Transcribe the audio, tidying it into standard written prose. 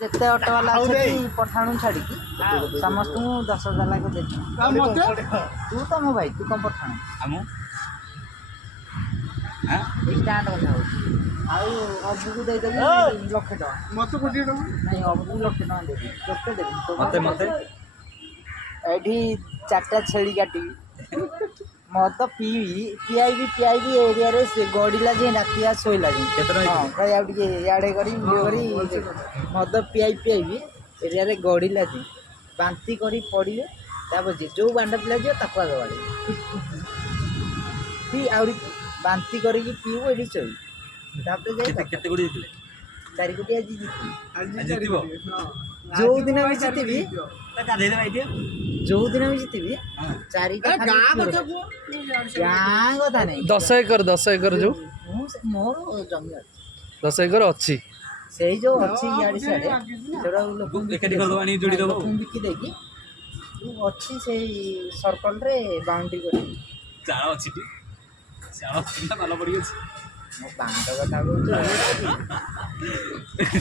जिते ऑटो वाला पठाणु छाड़ी समस्त 10,000 लाख दे तू तो मो भाई तू कौन पठाणु स्टैंड बता अबू को दे देबी लक्ष टका मत कोटी टका नहीं अबू लक्ष टका देबी केते देबी मते मते एठी चारटा छेली काटी मत पीआईबी एरिया रे से गड़ीला जे रातिया सोइला जे हां भाई आ टिके याडे करी मद पीआईबी एरिया रे गड़ीला जे बांती करी पड़िए तापर जे जो बांडा पिला जे ताकवा दवाले पी आउरी बांती करी पीऊ एडी चोई तापर जे केते गुडी दिले 4 कोटी आज जीतिबो जो दिन भी जीतिबी ता दे दे भाई जो दिन भी जीतिबी 4 गाँ कथा नहीं 10 एकर जो मोर जमी अछि 10 एकर अछि से जो अछि याडी साडे सेडा लोक एकाटी कर दो आनी जोड़ी दो बिकी देकी अच्छी से सर्कल रे बाउंड्री कर चाळ अछि टी चाळ ना माला पड़ी अछि मो बांड कथा कहू